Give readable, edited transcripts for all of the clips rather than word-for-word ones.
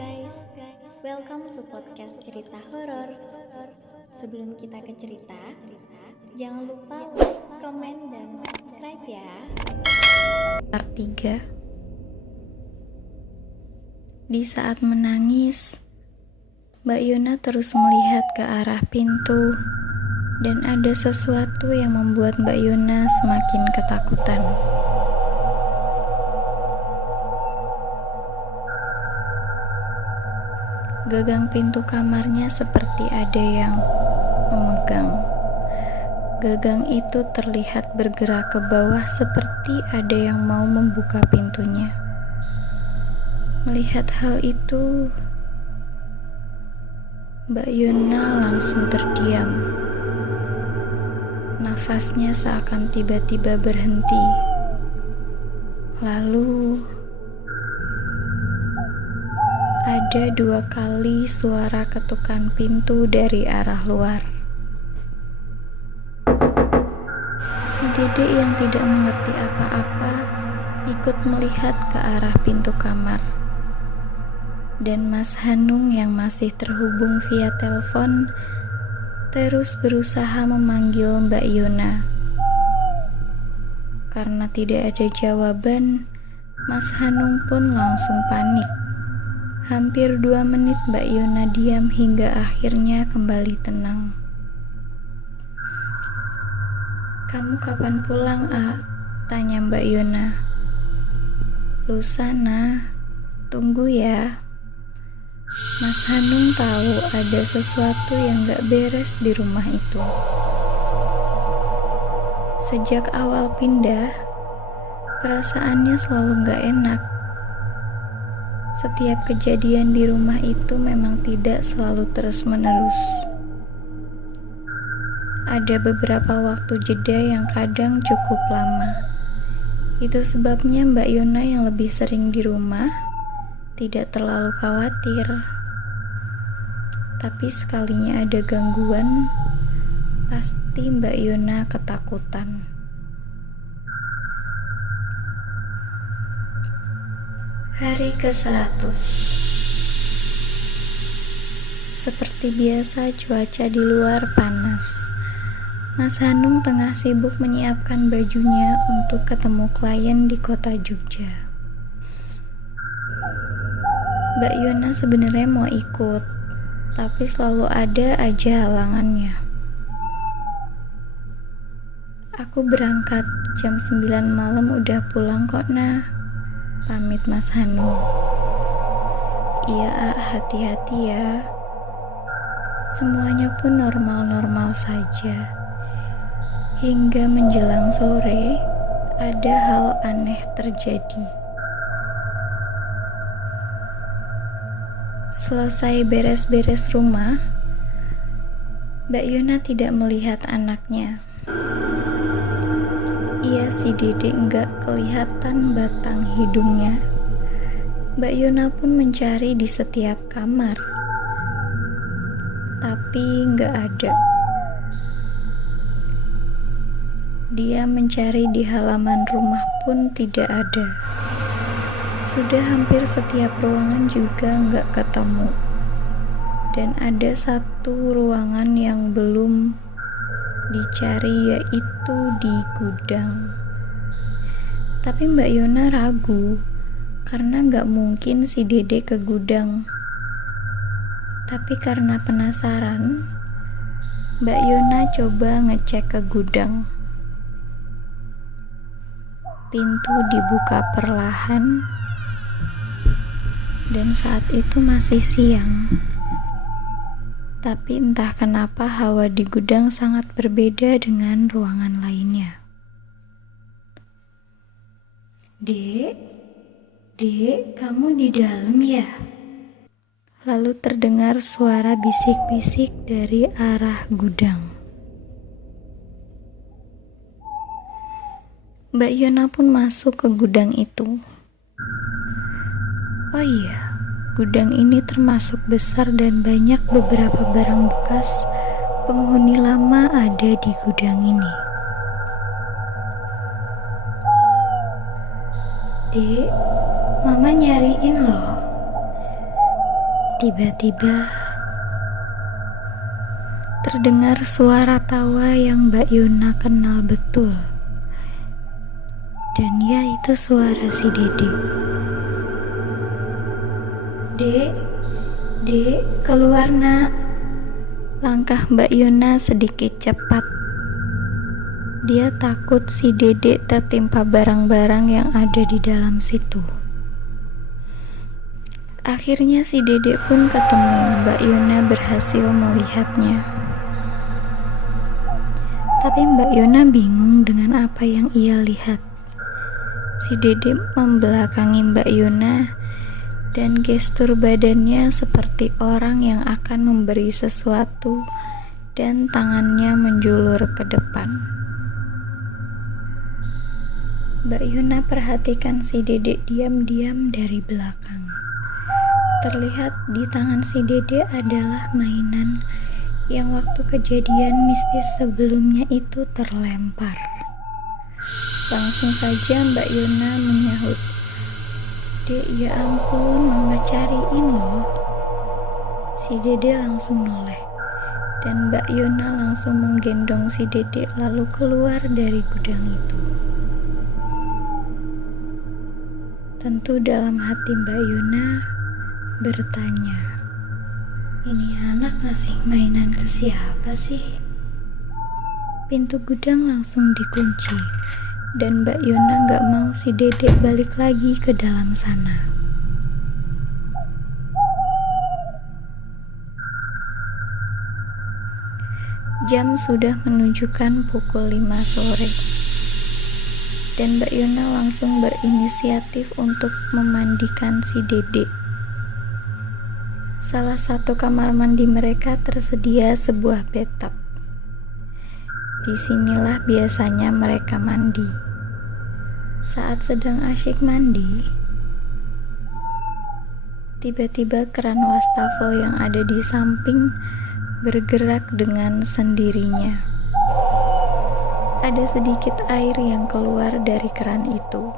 guys, welcome to podcast cerita horor. Sebelum kita ke cerita, jangan lupa like, komen, dan subscribe ya. Part 3. Di saat menangis, Mbak Yona terus melihat ke arah pintu dan ada sesuatu yang membuat Mbak Yona semakin ketakutan. Gagang pintu kamarnya seperti ada yang memegang. Gagang itu terlihat bergerak ke bawah seperti ada yang mau membuka pintunya. Melihat hal itu, Mbak Yona langsung terdiam. Nafasnya seakan tiba-tiba berhenti. Lalu ada 2 kali suara ketukan pintu dari arah luar. Si Dede yang tidak mengerti apa-apa ikut melihat ke arah pintu kamar. Dan Mas Hanung yang masih terhubung via telepon terus berusaha memanggil Mbak Yona. Karena tidak ada jawaban, Mas Hanung pun langsung panik. Hampir 2 menit Mbak Yona diam hingga akhirnya kembali tenang. "Kamu kapan pulang, A?" tanya Mbak Yona. "Lusa, Nah. Tunggu ya." Mas Hanung tahu ada sesuatu yang gak beres di rumah itu. Sejak awal pindah, perasaannya selalu gak enak. Setiap kejadian di rumah itu memang tidak selalu terus-menerus. Ada beberapa waktu jeda yang kadang cukup lama. Itu sebabnya Mbak Yona yang lebih sering di rumah tidak terlalu khawatir. Tapi sekalinya ada gangguan, pasti Mbak Yona ketakutan. Hari ke-100. Seperti biasa cuaca di luar panas. Mas Hanung tengah sibuk menyiapkan bajunya untuk ketemu klien di kota Jogja. Mbak Yona sebenarnya mau ikut, tapi selalu ada aja halangannya. "Aku berangkat jam 9 malam udah pulang kok, Nah," pamit Mas Hanung. "Iya, hati-hati ya." Semuanya pun normal-normal saja. Hingga menjelang sore, ada hal aneh terjadi. Selesai beres-beres rumah, Mbak Yona tidak melihat anaknya. Iya, si Dede enggak kelihatan batang hidungnya. Mbak Yona pun mencari di setiap kamar, tapi enggak ada. Dia mencari di halaman rumah pun tidak ada. Sudah hampir setiap ruangan juga enggak ketemu. Dan ada satu ruangan yang belum dicari, yaitu di gudang. Tapi Mbak Yona ragu, karena gak mungkin si Dede ke gudang. Tapi karena penasaran, Mbak Yona coba ngecek ke gudang. Pintu dibuka perlahan, dan saat itu masih siang. Tapi entah kenapa hawa di gudang sangat berbeda dengan ruangan lainnya. Dek, kamu di dalam ya?" Lalu terdengar suara bisik-bisik dari arah gudang. Mbak Yona pun masuk ke gudang itu. Oh iya, gudang ini termasuk besar dan banyak beberapa barang bekas penghuni lama ada di gudang ini. "Dek, Mama nyariin loh." Tiba-tiba terdengar suara tawa yang Mbak Yona kenal betul. Dan ya, itu suara si Dede. Dek, keluar nak. Langkah Mbak Yona sedikit cepat. Dia takut si Dede tertimpa barang-barang yang ada di dalam situ. Akhirnya si Dede pun ketemu. Mbak Yona berhasil melihatnya. Tapi Mbak Yona bingung dengan apa yang ia lihat. Si Dede membelakangi Mbak Yona dan gestur badannya seperti orang yang akan memberi sesuatu dan tangannya menjulur ke depan. Mbak Yona perhatikan si Dede diam-diam dari belakang. Terlihat di tangan si Dede adalah mainan yang waktu kejadian mistis sebelumnya itu terlempar. Langsung saja Mbak Yona menyahut, "Dek, ya ampun, mama cariin loh." Si Dede langsung noleh dan Mbak Yona langsung menggendong si Dede lalu keluar dari gudang itu. Tentu dalam hati Mbak Yona bertanya, ini anak ngasih mainan ke siapa sih? Pintu gudang langsung dikunci dan Mbak Yona gak mau si Dede balik lagi ke dalam sana. Jam sudah menunjukkan pukul 5 sore dan Mbak Yona langsung berinisiatif untuk memandikan si Dede. Salah satu kamar mandi mereka tersedia sebuah bathtub. Disinilah biasanya mereka mandi. Saat sedang asyik mandi, tiba-tiba keran wastafel yang ada di samping bergerak dengan sendirinya. Ada sedikit air yang keluar dari keran itu.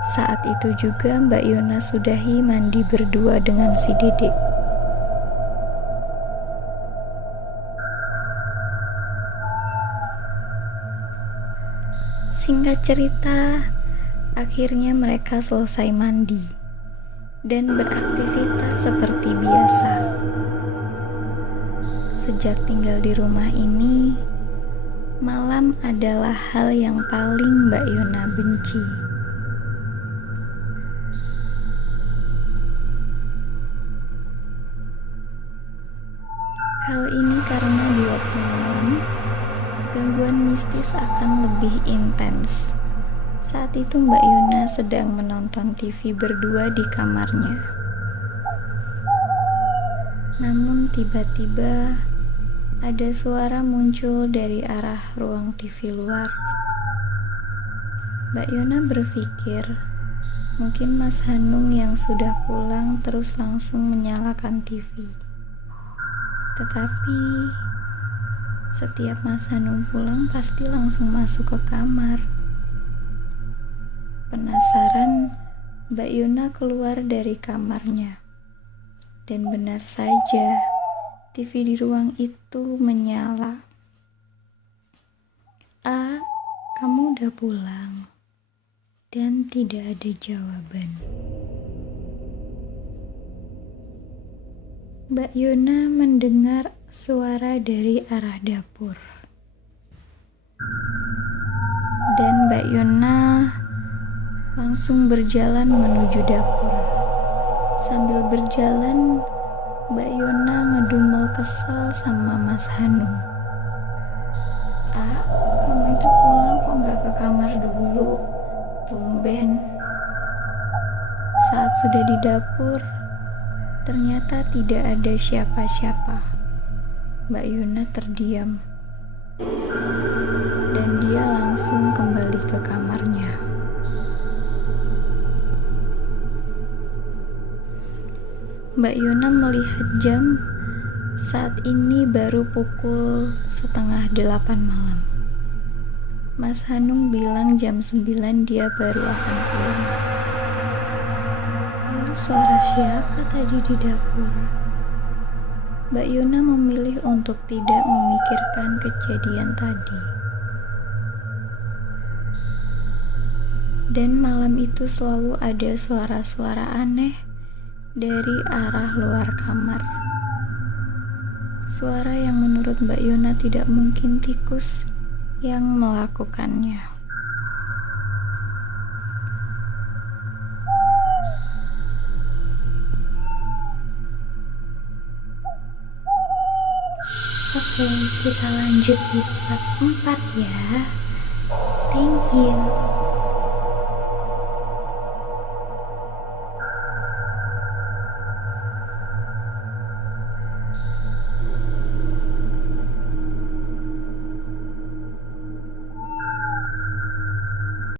Saat itu juga Mbak Yona sudahi mandi berdua dengan si Dede. Singkat cerita, akhirnya mereka selesai mandi dan beraktivitas seperti biasa. Sejak tinggal di rumah ini, malam adalah hal yang paling Mbak Yona benci. Hal ini karena di waktu malam, gangguan mistis akan lebih intens. Saat itu Mbak Yona sedang menonton TV berdua di kamarnya. Namun tiba-tiba ada suara muncul dari arah ruang TV luar. Mbak Yona berpikir mungkin Mas Hanung yang sudah pulang terus langsung menyalakan TV. Tetapi setiap Mas Hanung pulang pasti langsung masuk ke kamar. Penasaran, Mbak Yona keluar dari kamarnya. Dan benar saja, TV di ruang itu menyala. Kamu udah pulang?" Dan tidak ada jawaban. Mbak Yona mendengar suara dari arah dapur. Dan Mbak Yona langsung berjalan menuju dapur. Sambil berjalan, Mbak Yona ngedumel kesal sama Mas Hanung. Kamu itu pulang kok gak ke kamar dulu? Tumben. Saat sudah di dapur, ternyata tidak ada siapa-siapa. Mbak Yona terdiam. Dan dia langsung kembali ke kamarnya. Mbak Yona melihat jam. Saat ini baru pukul 7:30 malam. Mas Hanung bilang jam 9 dia baru akan pulang. Suara siapa tadi di dapur? Mbak Yuna memilih untuk tidak memikirkan kejadian tadi. Dan malam itu selalu ada suara-suara aneh dari arah luar kamar. Suara yang menurut Mbak Yuna tidak mungkin tikus yang melakukannya. Oke, kita lanjut di part 4 ya. Thank you.